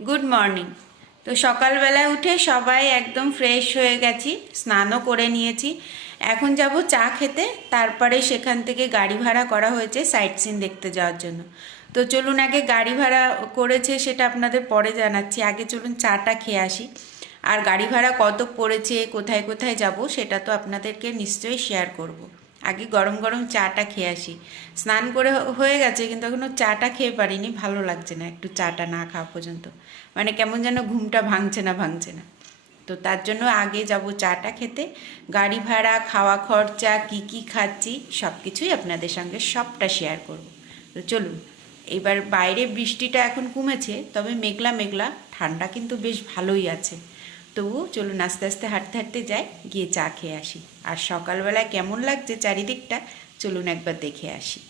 Good morning. তো সকালবেলা উঠে সবাই একদম ফ্রেশ হয়ে গেছি, স্নানও করে নিয়েছি। এখন যাব চা খেতে, তারপরে সেখান থেকে গাড়ি ভাড়া করা হয়েছে সাইট সিন দেখতে যাওয়ার জন্য। তো চলুন, আগে গাড়ি ভাড়া করেছে সেটা আপনাদের পরে জানাচ্ছি, আগে চলুন চাটা খেয়ে আসি। আর গাড়ি ভাড়া কত পড়েছে, কোথায় কোথায় যাব সেটা তো আপনাদেরকে নিশ্চয়ই শেয়ার করব। আগে গরম গরম চাটা খেয়ে আসি। স্নান করে হয়ে গেছে, কিন্তু এখনও চাটা খেয়ে পারিনি, ভালো লাগছে না একটু চাটা না খাওয়া পর্যন্ত। মানে কেমন যেন ঘুমটা ভাঙছে না। তো তার জন্য আগে যাব চাটা খেতে। গাড়ি ভাড়া, খাওয়া খরচা, কি কি খাচ্ছি সব কিছুই আপনাদের সঙ্গে সবটা শেয়ার করব। তো চলুন, এবার বাইরে বৃষ্টিটা এখন কমেছে, তবে মেঘলা মেঘলা, ঠান্ডা কিন্তু বেশ ভালোই আছে। তবু চলুন আস্তে আস্তে হাঁটতে হাঁটতে যাই, গিয়ে চা খেয়ে আসি। আর সকালবেলায় কেমন লাগছে চারিদিকটা, চলুন একবার দেখে আসি।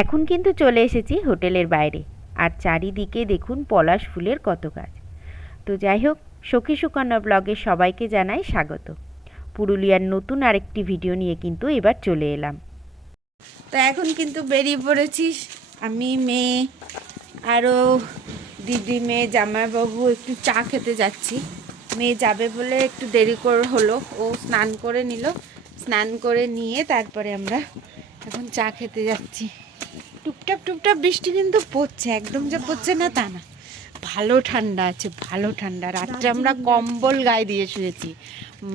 এখন কিন্তু চলে এসেছি হোটেলের বাইরে, আর চারিদিকে দেখুন পলাশ ফুলের কত গাছ। তো যাই হোক, সখী সুকন্যা ব্লগে সবাইকে জানাই স্বাগত। পুরুলিয়ার নতুন আরেকটি ভিডিও নিয়ে কিন্তু এবার চলে এলাম। তো এখন কিন্তু বেরিয়ে পড়েছি, আমি, মেয়ে, আরও দিদি, মেয়ে, জামাইবাবু একটু চা খেতে যাচ্ছি। মেয়ে যাবে বলে একটু দেরি করে হলো, ও স্নান করে নিল, স্নান করে নিয়ে তারপরে আমরা এখন চা খেতে যাচ্ছি। টুপটাপ টুপটাপ বৃষ্টি কিন্তু পড়ছে, একদম যে পড়ছে না তা না, ভালো ঠান্ডা আছে, ভালো ঠান্ডা। রাত্রে আমরা কম্বল গায়ে দিয়ে শুয়েছি,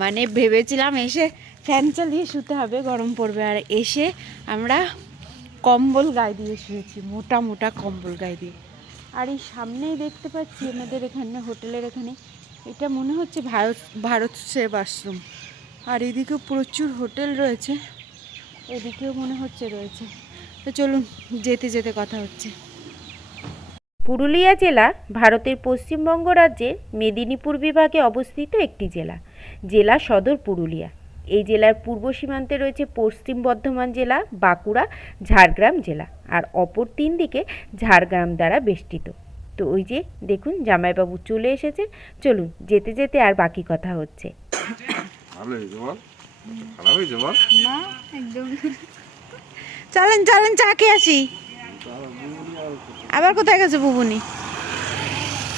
মানে ভেবেছিলাম এসে ফ্যান চালিয়ে শুতে হবে, গরম পড়বে, আর এসে আমরা কম্বল গায়ে দিয়ে শুয়েছি, মোটা মোটা কম্বল গায়ে দিয়ে। আর এই সামনেই দেখতে পাচ্ছি আমাদের এখানে হোটেলের এখানে, এটা মনে হচ্ছে ভারত সেবাশ্রম। আর এদিকেও প্রচুর হোটেল রয়েছে, এদিকেও মনে হচ্ছে রয়েছে। তো চলুন, যেতে যেতে কথা হচ্ছে। পুরুলিয়া জেলা ভারতের পশ্চিমবঙ্গ রাজ্যের মেদিনীপুর বিভাগে অবস্থিত একটি জেলা। জেলা সদর পুরুলিয়া। এই জেলার পূর্ব সীমান্তে রয়েছে পশ্চিম বর্ধমান জেলা, বাঁকুড়া, ঝাড়গ্রাম জেলা, আর অপর তিন দিকে ঝাড়গ্রাম দ্বারা বেষ্টিত। তো ওই যে দেখুন জামাইবাবু চলে এসেছে, চলুন যেতে যেতে আর বাকি কথা হচ্ছে। না, একদম। চলেন চলেন চা খেয়ে আসি। আবার কোথায় গেছে বুবুনি?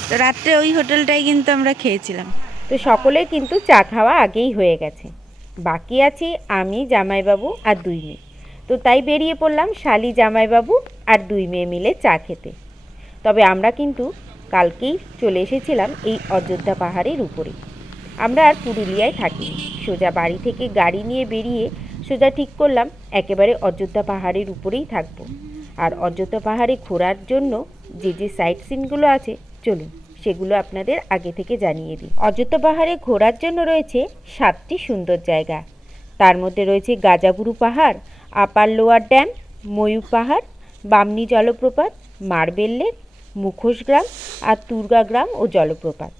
তো রাত্রে ওই হোটেলটাই কিন্তু আমরা খেয়েছিলাম। তো সকলের কিন্তু চা খাওয়া আগেই হয়ে গেছে, বাকি আছি আমি, জামাইবাবু আর দুই মেয়ে। তো তাই বেরিয়ে পড়লাম শালি, জামাইবাবু আর দুই মেয়ে মিলে চা খেতে। তবে আমরা কিন্তু কালকেই চলে এসেছিলাম এই অযোধ্যা পাহাড়ের উপরে। আমরা আর পুরুলিয়ায় থাকি, সোজা বাড়ি থেকে গাড়ি নিয়ে বেরিয়ে সোজা ঠিক করলাম একেবারে অযোধ্যা পাহাড়ের উপরেই থাকবো। আর অযোধ্যা পাহাড়ে ঘোরার জন্য যে যে সাইট সিনগুলো আছে, চলুন সেগুলো আপনাদের আগে থেকে জানিয়ে দিই। অযোধ্যা পাহাড়ে ঘোরার জন্য রয়েছে 7টি সুন্দর জায়গা। তার মধ্যে রয়েছে গাজাবুরু পাহাড়, আপার লোয়ার ড্যাম, ময়ূর পাহাড়, বামনি জলপ্রপাত, মার্বেল লেক, মুখোশ গ্রাম আর তুর্গা গ্রাম ও জলপ্রপাত।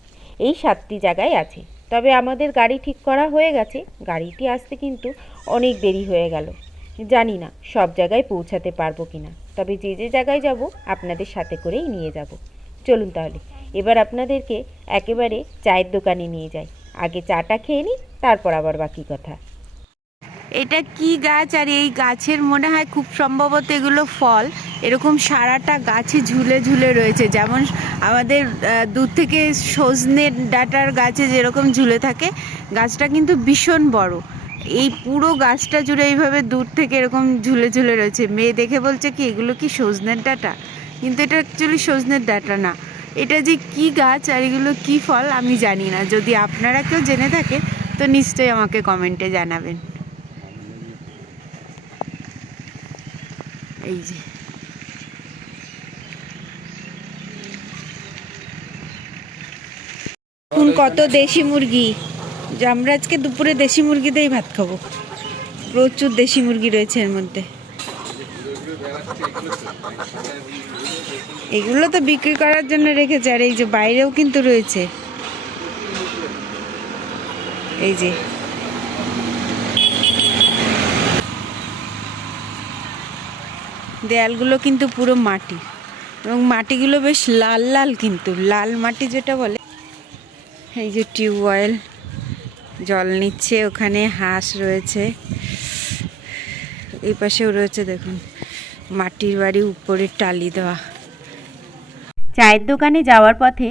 এই 7টি জায়গায় আছে। তবে আমাদের গাড়ি ঠিক করা হয়ে গেছে, গাড়িটি আসতে কিন্তু অনেক দেরি হয়ে গেল। জানি না সব জায়গায় পৌঁছাতে পারবো কিনা, তবে যে যে জায়গায় যাব আপনাদের সাথে করেই নিয়ে যাব। চলুন তাহলে এবার আপনাদেরকে একেবারে চায়ের দোকানে নিয়ে যাই। আগে চাটা খেয়ে নিই, তারপর আবার বাকি কথা। এটা কি গাছ? আর এই গাছের মনে হয় খুব সম্ভবত এগুলো ফল, এরকম সারাটা গাছে ঝুলে ঝুলে রয়েছে, যেমন আমাদের দূর থেকে সজনে ডাঁটার গাছে যেরকম ঝুলে থাকে। গাছটা কিন্তু ভীষণ বড়, এই পুরো গাছটা জুড়ে এইভাবে দূর থেকে এরকম ঝুলে ঝুলে রয়েছে। মেয়ে দেখে বলছে কি এগুলো কি সজনের ডাঁটা, কিন্তু এটা অ্যাকচুয়ালি সজনের ডাঁটা না। এটা যে কি গাছ আর এগুলো কি ফল আমি জানি না, যদি আপনারা কেউ জেনে থাকে তো নিশ্চয়ই আমাকে কমেন্টে জানাবেন। এই যে কত দেশি মুরগি, যে আমরা আজকে দুপুরে দেশি মুরগি দিয়েই ভাত খাবো। প্রচুর দেশি মুরগি রয়েছে এর মধ্যে। এগুলো তো বিক্রি করার জন্য রেখেছে, আর এই যে বাইরেও কিন্তু রয়েছে, এই যে দেয়ালগুলো কিন্তু পুরো মাটি, এবং মাটিগুলো বেশ লাল লাল, কিন্তু লাল মাটি যেটা বলে। এই যে টিউবওয়েল, জল নিচ্ছে, ওখানে হাঁস রয়েছে, এই পাশেও রয়েছে দেখুন মাটির বাড়ি, উপরে টালি দেওয়া। চায়ের দোকানে যাওয়ার পথে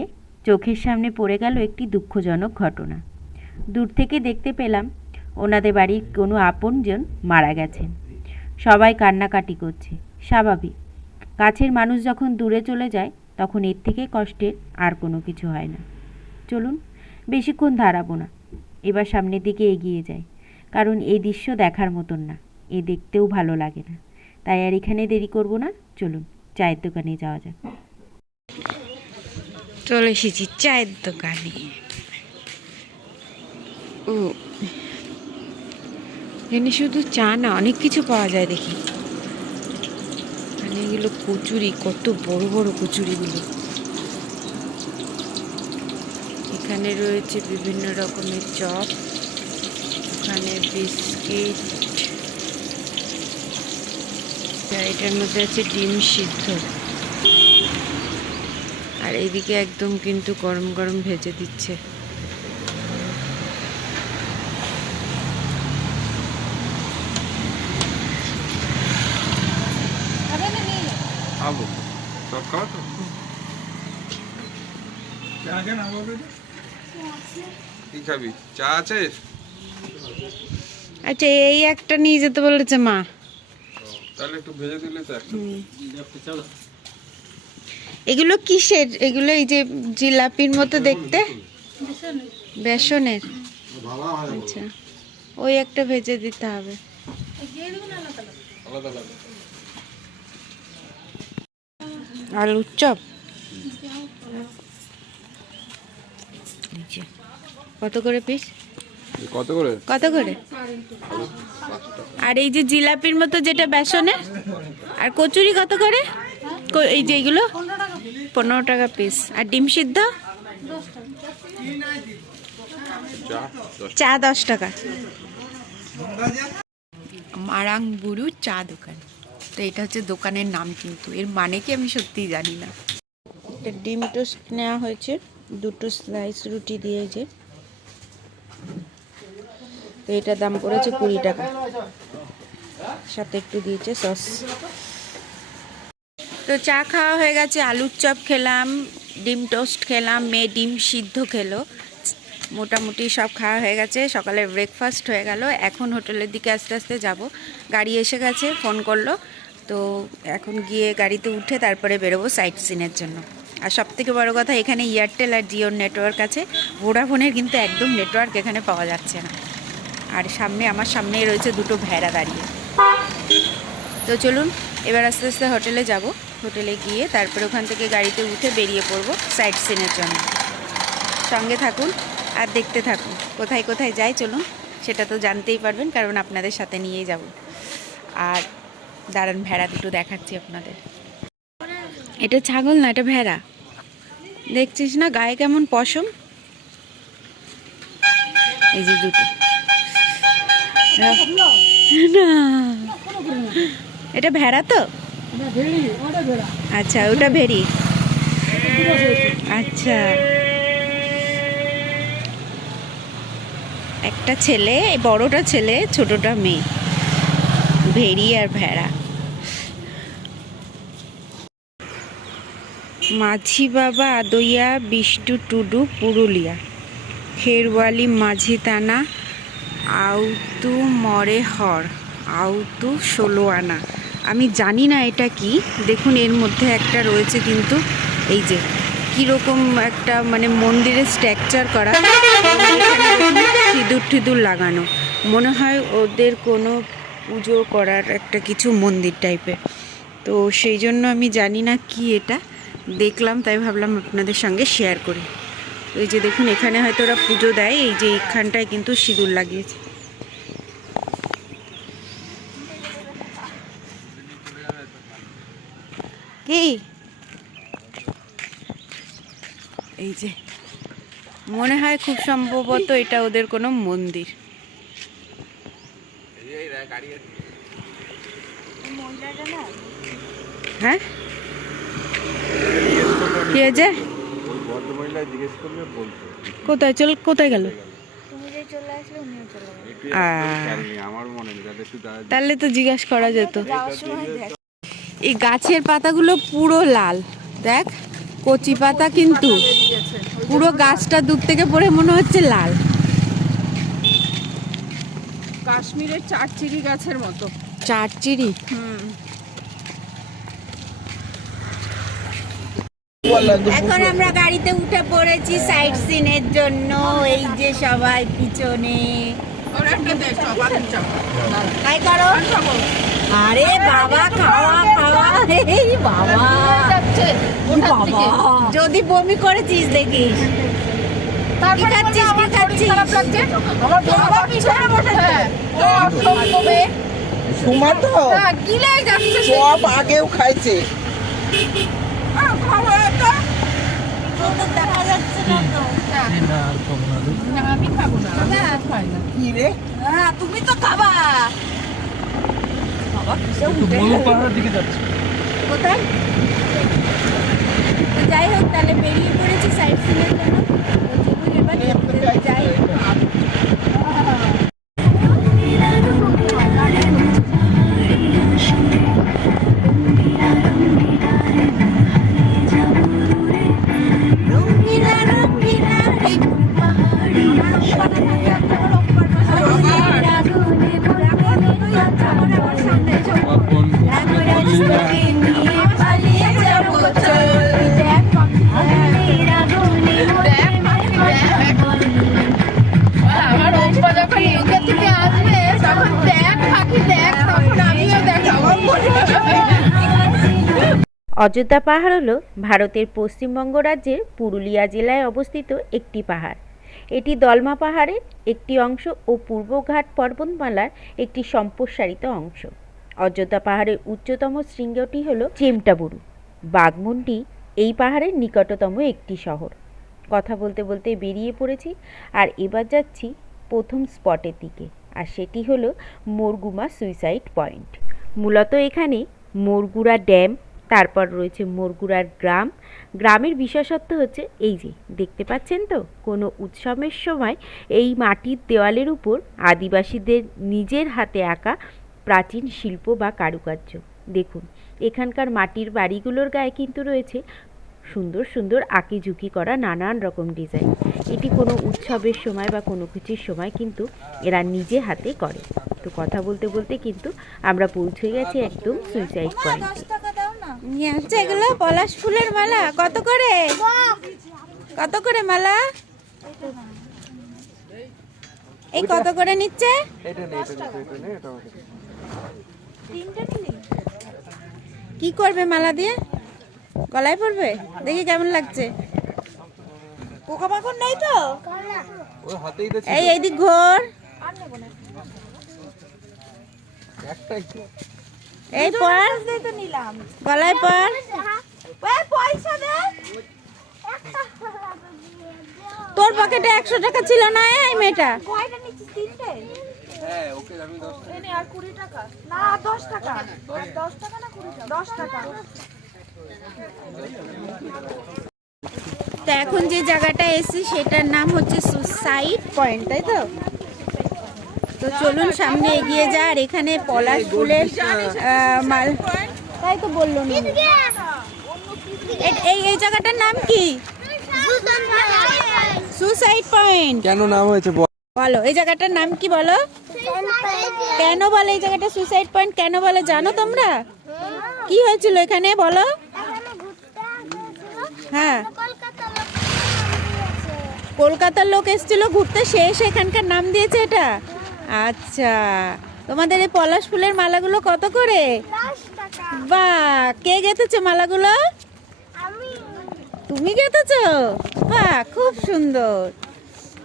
চোখের সামনে পড়ে গেল একটি দুঃখজনক ঘটনা। দূর থেকে দেখতে পেলাম ওনাদের বাড়ির কোনো আপনজন মারা গেছেন। সবাই কান্নাকাটি করছে, স্বাভাবিক। কাছের মানুষ যখন দূরে চলে যায় তখন এর থেকে কষ্টের আর কোনো কিছু হয় না। চলুন, বেশিক্ষণ দাঁড়াবো না, এবার সামনের দিকে এগিয়ে যাই, কারণ এই দৃশ্য দেখার মতন না, এ দেখতেও ভালো লাগে না। তাই আর এখানে দেরি করব না, চলুন চায়ের দোকানে যাওয়া যাক। চলে এসেছি চায়ের দোকানে। ও, এখানে শুধু চা না, অনেক কিছু পাওয়া যায় দেখি। মানে এগুলো কচুরি, কত বড় বড় কচুরিগুলো। এখানে রয়েছে বিভিন্ন রকমের চপ, ওখানে বিস্কিট, এটার মধ্যে আছে ডিম সিদ্ধ, আর এইদিকে একদম কিন্তু গরম গরম ভেজে দিচ্ছে। কি খাবি? চা আছে? আচ্ছা, এই একটা নিয়ে যেতে বলেছে মা। তাহলে একটু ভেজে দিলে তো একটা। এগুলো কিসের? এগুলো এই যে জিলাপির মতো দেখতে, বেসনের। আচ্ছা, ওই একটা ভেজে দিতে হবে। আলাদা আলাদা। আলুর চপ কত করে পিস? কত করে? কত করে? আর এই যে জিলাপির মতো যেটা বেসনের, আর কচুরি কত করে? এই যে এগুলো 15 টাকা পিস। আর ডিম সিদ্ধ চা 10 টাকা। মারাং বুড়ু চা দোকান। তো এটা হচ্ছে দোকানের নাম, কিন্তু এর মানে কি আমি সত্যিই জানি না। একটা ডিম টোস্ট নেওয়া হয়েছে, 2টো স্লাইস রুটি দিয়েছে। তো এটার দাম পড়েছে 20 টাকা, সাথে একটু দিয়েছে সস। তো চা খাওয়া হয়ে গেছে, আলুর চপ খেলাম, ডিম টোস্ট খেলাম, মেয়ে ডিম সিদ্ধ খেলো। মোটামুটি সব খাওয়া হয়ে গেছে, সকালের ব্রেকফাস্ট হয়ে গেল। এখন হোটেলের দিকে আস্তে আস্তে যাব। গাড়ি এসে গেছে, ফোন করলো। তো এখন গিয়ে গাড়িতে উঠে তারপরে বেরোবো সাইট সিনের জন্য। আর সবথেকে বড় কথা, এখানে এয়ারটেল আর জিওর নেটওয়ার্ক আছে, ভোডাফোনের কিন্তু একদম নেটওয়ার্ক এখানে পাওয়া যাচ্ছে না। আর সামনে, আমার সামনেই রয়েছে 2টো ভেড়া দাঁড়িয়ে। তো চলুন এবার আস্তে আস্তে হোটেলে যাব। হোটেলে গিয়ে তারপরে ওখান থেকে গাড়িতে উঠে বেরিয়ে পড়বো সাইট সিনের জন্য। সঙ্গে থাকুন আর দেখতে থাকুন কোথায় কোথায় যাই। চলুন, সেটা তো জানতেই পারবেন, কারণ আপনাদের সাথে নিয়েই যাব। আর দাঁড়ান, ভেড়া দুটো দেখাচ্ছি আপনাদের। এটা ছাগল না, এটা ভেড়া। দেখছিস না গায়ে কেমন পশম? এই যে 2টো। না, এটা ভেড়া তো? আচ্ছা, ওটা ভেড়ি। আচ্ছা, একটা ছেলে, বড়টা ছেলে, ছোটটা মেয়ে। ভেড়ি আর ভেড়া। মাঝি বাবা আদইয়া বিষ্টু টুডু পুরুলিয়া, খেরওয়ালি মাঝি তানা, আউতু মরে হর, আউতু 16 আনা। আমি জানি না এটা কি। দেখুন এর মধ্যে একটা রয়েছে কিন্তু, এই যে কীরকম একটা মানে মন্দিরের স্ট্রাকচার করা, সিঁদুর টিঁদুর লাগানো। মনে হয় ওদের কোনো পুজো করার একটা কিছু মন্দির টাইপের। তো সেই জন্য আমি জানি না কি এটা, দেখলাম তাই ভাবলাম আপনাদের সঙ্গে শেয়ার করি। এই যে দেখুন, এখানে হয়তো ওরা পুজো দেয়। এই যে এইখানটায় কিন্তু সিঁদুর লাগিয়েছে। কি এই যে মনে হয় খুব সম্ভবত এটা ওদের কোনো মন্দির। হ্যাঁ, কি হয়েছে? কোথায় কোথায় গেল? তাহলে তো জিজ্ঞাসা করা যেত। এই গাছের পাতাগুলো পুরো লাল, দেখ কচি পাতা কিন্তু পুরো গাছটা দূর থেকে পড়ে মনে হচ্ছে লাল। কাশ্মীরের চারচিরি গাছের মতো। চারচিরি। এখন আমরা গাড়িতে উঠে পড়েছি সাইট সিনের জন্য। এই যে সবাই পিছনে তাই করো। আরে বাবা খাওয়া খাওয়া, এই বাবা বাবা, যদি বমি করেছিস দেখিস। কি খাচ্ছিস কি খাচ্ছিস? সুমা তো সব আগেও খাইছে। দেখা যাচ্ছে না তো। আমি খাবো না, কি রে? হ্যাঁ, তুমি তো খাবা। কোথায়? তো যাই হোক, তাহলে বেরিয়ে পড়েছি সাইট সিনের জন্য। তো চলুন এবার যাই। আমার ওপা যখন এদিকে থেকে আসবে তখন দেখ পাখি দেখ, তখন আমিও দেখাবো। অযোধ্যা পাহাড় হলো ভারতের পশ্চিমবঙ্গ রাজ্যের পুরুলিয়া জেলায় অবস্থিত একটি পাহাড়। এটি দলমা পাহাড়ের একটি অংশ ও পূর্বঘাট পর্বতমালার একটি সম্প্রসারিত অংশ। অযোধ্যা পাহাড়ের উচ্চতম শৃঙ্গটি হলো চেমটাবুরু। বাঘমুন্ডি এই পাহাড়ের নিকটতম একটি শহর। কথা বলতে বলতে বেরিয়ে পড়েছি, আর এবার যাচ্ছি প্রথম স্পটের দিকে, আর সেটি হলো মোরগুমা সুইসাইড পয়েন্ট। মূলত এখানে মোরগুড়া ড্যাম, তারপর রয়েছে মোরগুড়ার গ্রামের বিশেষত্ব হচ্ছে এই যে দেখতে পাচ্ছেন তো, কোনো উৎসবের সময় এই মাটির দেওয়ালের উপর আদিবাসীদের নিজের হাতে আঁকা প্রাচীন শিল্প বা কারুকার্য। দেখুন, এখানকার মাটির বাড়িগুলোর গায়ে কিন্তু রয়েছে সুন্দর সুন্দর আঁকিঝুঁকি করা নানান রকম ডিজাইন। এটি কোনো উৎসবের সময় বা কোনো কিছুর সময় কিন্তু এরা নিজে হাতে করে। তো কথা বলতে বলতে কিন্তু আমরা পৌঁছে গেছি একদম সুইসাইড পয়েন্টে। এগুলো পলাশ ফুলের মালা কত করে? কত করে মালা? এই কত করে নিচ্ছে? কি করবে মালা দিয়ে? গলায় পড়বে? দেখি কেমন লাগছে। পোকামাকড় নাই তো? এই এইদিক ঘোর। এই পর গলায় পর। তোর পকেটে 100 টাকা ছিল না এই মেয়েটা? তো এখন যে জায়গাটা এসেছি সেটার নাম হচ্ছে সুইসাইড পয়েন্ট, তাই তো? তো চলুন সামনে এগিয়ে যা। আর এখানে পলাশ ফুলের মাল, তাই তো বললো না। এই জায়গাটার নাম কি? Suicide point. কেন নাম হয়েছে বলো, এই জায়গাটার নাম কি বলো? কেন বলে এই জায়গাটা সুইসাইড পয়েন্ট কেন বলে জানো তোমরা? কি হয়েছিল এখানে বলো? হ্যাঁ, কলকাতার লোক এসেছিল ঘুরতে, শেষ এখানকার নাম দিয়েছে এটা। আচ্ছা, তোমাদের এই পলাশ ফুলের মালাগুলো কত করে? বাহ, কে গেঁথেছে মালাগুলো? তুমি গেঁথেছো? বাহ, খুব সুন্দর।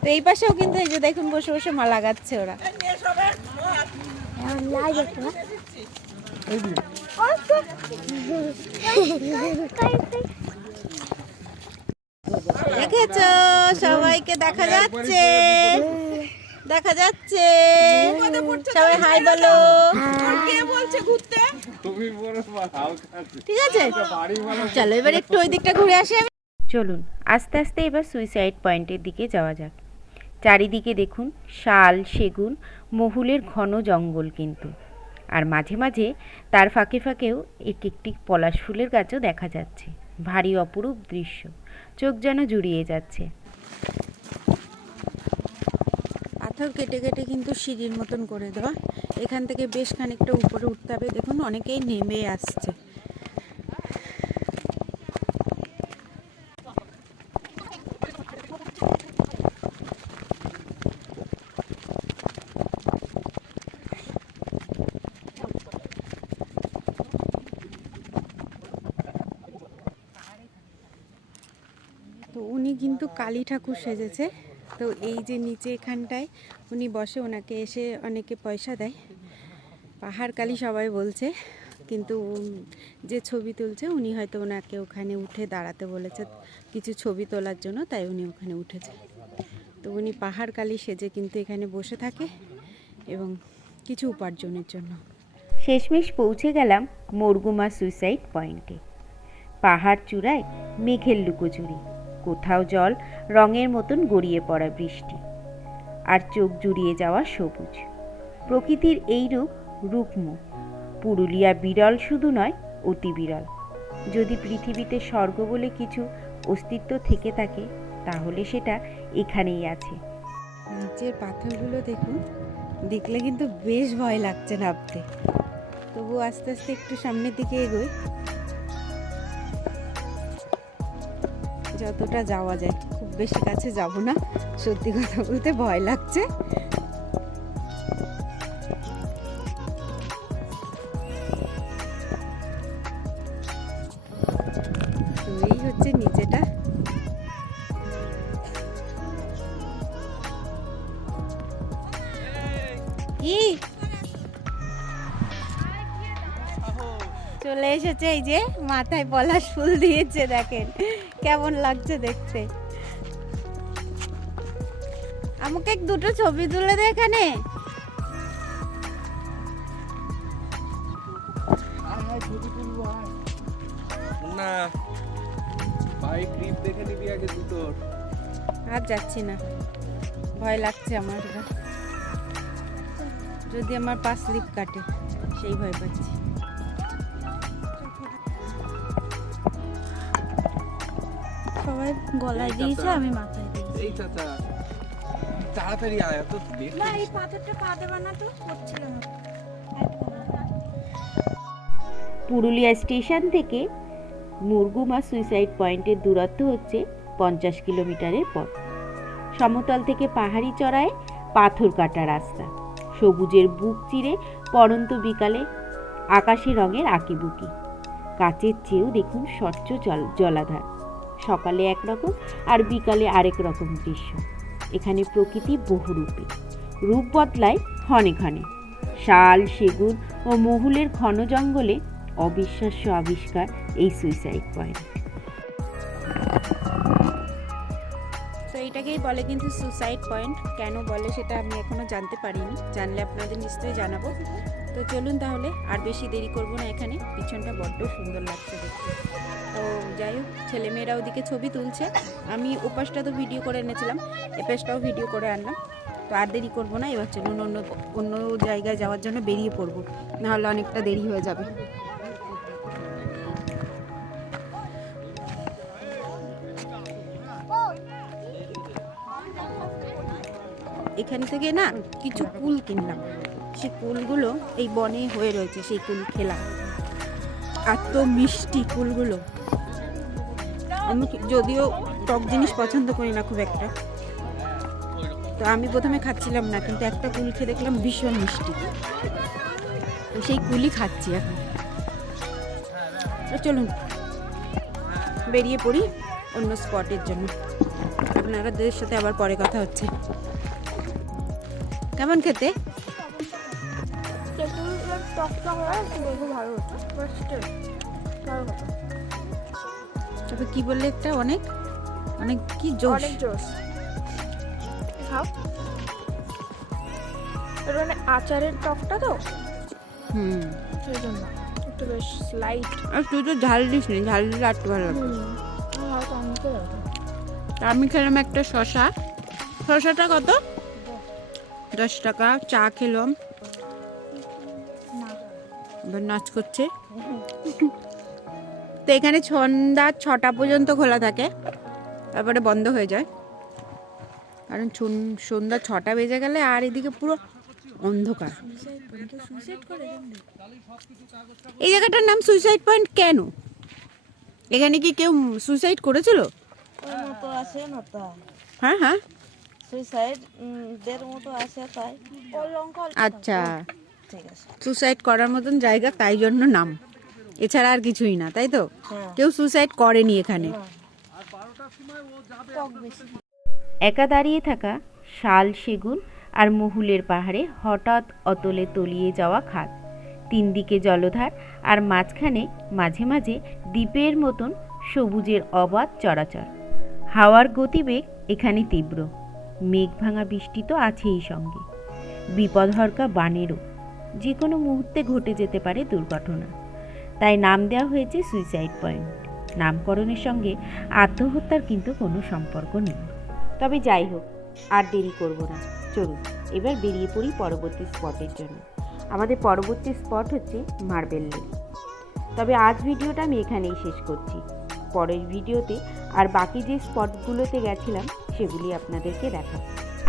তো এই পাশেও কিন্তু এই যে দেখুন বসে বসে মালা গাচ্ছে ওরা। দেখেছো, সবাইকে দেখা যাচ্ছে, দেখা যাচ্ছে। সবাই হাই বলো। ঠিক আছে, চলো এবার একটু ওই দিকটা ঘুরে আসি। চলুন আস্তে আস্তে এবার সুইসাইড পয়েন্টের দিকে যাওয়া যাক। চারিদিকে দেখুন শাল, সেগুন, মহুলের ঘন জঙ্গল কিন্তু, আর মাঝে মাঝে তার ফাঁকে ফাঁকেও একটি পলাশ ফুলের গাছও দেখা যাচ্ছে। ভারী অপরূপ দৃশ্য, চোখ যেন জুড়িয়ে যাচ্ছে। পাথর কেটে কেটে কিন্তু সিঁড়ির মতন করে দেওয়া। এখান থেকে বেশ খানিকটা উপরে উঠতে হবে। দেখুন অনেকেই নেমে আসছে। তো উনি কিন্তু কালী ঠাকুর সেজেছে। তো এই যে নিচে এখানটায় উনি বসে, ওনাকে এসে অনেকে পয়সা দেয়। পাহাড় কালী সবাই বলছে, কিন্তু যে ছবি তুলছে উনি হয়তো ওনাকে ওখানে উঠে দাঁড়াতে বলেছে কিছু ছবি তোলার জন্য, তাই উনি ওখানে উঠেছে। তো উনি পাহাড় কালী সেজে কিন্তু এখানে বসে থাকে এবং কিছু উপার্জনের জন্য। শেষমেশ পৌঁছে গেলাম মরগুমা সুইসাইড পয়েন্টে। পাহাড় চূড়ায় মেঘের লুকোচুরি, কোথাও জল রঙের মতন গড়িয়ে পড়া বৃষ্টি, আর চোখ জুড়িয়ে যাওয়া সবুজ। প্রকৃতির এই রূপমুখ পুরুলিয়া বিরল শুধু নয়, অতি বিরল। যদি পৃথিবীতে স্বর্গ বলে কিছু অস্তিত্ব থেকে থাকে, তাহলে সেটা এখানেই আছে। নিচের পাথরগুলো দেখুন, দেখলে কিন্তু বেশ ভয় লাগছে নামতে। তবু আস্তে আস্তে একটু সামনের দিকে এগোই, যতটা যাওয়া যায়। খুব বেশি কাছে যাব না, সত্যি কথা বলতে ভয় লাগছে। তো এই হচ্ছে নিচেটা। কি চলে এসেছে, এই যে মাথায় পলাশ ফুল দিয়েছে, দেখেন কেমন লাগছে দেখতে। আমাকে দুটো ছবি তুলে দে এখানে। না ভাই ক্লিপ দেখে নিবি আগে দুটো। আর যাচ্ছি না, ভয় লাগছে আমার। এবার যদি আমার পা স্লিপ কাটে সেই ভয় পাচ্ছি। সবাই গলায় দিয়েছে, আমি মাথায় দিয়েছি। এই চাচা তাড়াতাড়ি আয়, তো দেখি। না, এই পাথরটা পা দেবা না তো, করছিল না। পুরুলিয়া স্টেশন থেকে মুরগুমা সুইসাইড পয়েন্টের দূরত্ব হচ্ছে 50 কিলোমিটারের পথ। সমতল থেকে পাহাড়ি চড়ায় পাথর কাটা রাস্তা, সবুজের বুক চিরে পড়ন্ত বিকালে আকাশি রঙের আঁকিবুকি। কাচের চেয়েও দেখুন স্বচ্ছ জলাধার। সকালে একরকম আর বিকালে আরেক রকম দৃশ্য। এখানে প্রকৃতি বহুরূপী, রূপ বদলায় ক্ষণে ক্ষণে। শাল, সেগুন ও মহুলের ঘন জঙ্গলে অবিশ্বাস্য আবিষ্কার এই সুইসাইড পয়েন্ট। তো এইটাকেই বলে কিন্তু সুসাইড পয়েন্ট। কেন বলে সেটা আমি এখনো জানতে পারিনি, জানলে আপনাদের নিশ্চয়ই জানাবো। তো চলুন তাহলে, আর বেশি দেরি করব না। এখানে পিছনটা বড্ড সুন্দর লাগছে দেখতে। তো যাই হোক, ছেলেমেয়েরা ওদিকে ছবি তুলছে, আমি ওপাশটা তো ভিডিও করে এনেছিলাম, এপাশটাও ভিডিও করে আনলাম। তো আর দেরি করবো না, এবার চলুন অন্য জায়গায় যাওয়ার জন্য বেরিয়ে পড়বো, নাহলে অনেকটা দেরি হয়ে যাবে। এখান থেকে না কিছু কুল কিনলাম, সেই কুলগুলো এই বনে হয়ে রয়েছে, সেই কুল খেলাম। এত মিষ্টি কুলগুলো। আমি যদিও টক জিনিস পছন্দ করি না খুব একটা, তো আমি প্রথমে খাচ্ছিলাম না, কিন্তু একটা কুল খেয়ে দেখলাম ভীষণ মিষ্টি, তো সেই কুলই খাচ্ছি এখন। তো চলুন বেরিয়ে পড়ি অন্য স্পটের জন্য। আপনাদের সাথে আবার পরে কথা হচ্ছে। কেমন খেতে? টকটা হয় দেখো, ভালো হতো। তবে কি বললে একটা অনেক অনেক কি জোশ, অনেক জোশ। খাও, এটা মানে আচারের টকটা তো, সেই জন্য একটু বেশ স্লাইট। আর তুই তো ঝাল দিস নি, ঝাল দিলে একটু ভালো লাগবে। আমি খেলাম একটা শশা। শশাটা কত? 10 টাকা। চা খেলাম, এবার নাচ করছে। তো এখানে সন্ধ্যা 6টা পর্যন্ত খোলা থাকে, তারপরে বন্ধ হয়ে যায়, কারণ সন্ধ্যা 6টা বেজে গেলে আর এদিকে পুরো অন্ধকার। এই জায়গাটার নাম সুইসাইড পয়েন্ট কেন? এখানে কি কেউ সুইসাইড করেছিল? ওর মতো আসে না তাই হ্যাঁ হ্যাঁ, সুইসাইড দের মতো আসে তাই আচ্ছা, ঠিক আছে সুসাইড করার মতন জায়গা তাই জন্য নাম, এছাড়া আর কিছুই না, তাই তো? হ্যাঁ। কেউ সুসাইড করেনি এখানে। একা দাঁড়িয়ে থাকা শাল, সেগুন আর মহুলের পাহাড়ে হঠাৎ অতলে তলিয়ে যাওয়া খাদ, 3 দিকে জলধার আর মাঝখানে মাঝে মাঝে দ্বীপের মতন সবুজের অবাধ চরাচর। হাওয়ার গতিবেগ এখানে তীব্র, মেঘ ভাঙা বৃষ্টি তো আছেই সঙ্গে, বিপদহরকা বানেরও, যে কোনো মুহূর্তে ঘটে যেতে পারে দুর্ঘটনা। তাই নাম দেওয়া হয়েছে সুইসাইড পয়েন্ট। নামকরণের সঙ্গে আত্মহত্যার কিন্তু কোনো সম্পর্ক নেই। তবে যাই হোক, আর দেরি করব না, চলুন এবার বেরিয়ে পড়ি পরবর্তী স্পটের জন্য। আমাদের পরবর্তী স্পট হচ্ছে মার্বেল লেক। তবে আজ ভিডিওটা আমি এখানেই শেষ করছি। পরের ভিডিওতে আর বাকি যে স্পটগুলোতে গেছিলাম সেগুলি আপনাদেরকে দেখাবো।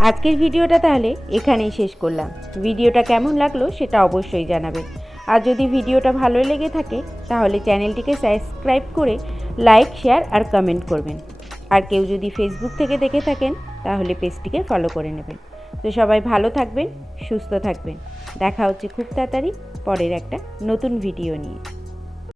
আজকের ভিডিওটা তাহলে এখানেই শেষ করলাম। ভিডিওটা কেমন লাগলো সেটা অবশ্যই জানাবেন। আর যদি ভিডিওটা ভালো লেগে থাকে তাহলে চ্যানেলটিকে সাবস্ক্রাইব করে লাইক, শেয়ার আর কমেন্ট করবেন। আর কেউ যদি ফেসবুক থেকে দেখে থাকেন তাহলে পেজটিকে ফলো করে নেবেন। তো সবাই ভালো থাকবেন, সুস্থ থাকবেন। দেখা হচ্ছে খুব তাড়াতাড়ি পরের একটা নতুন ভিডিও নিয়ে।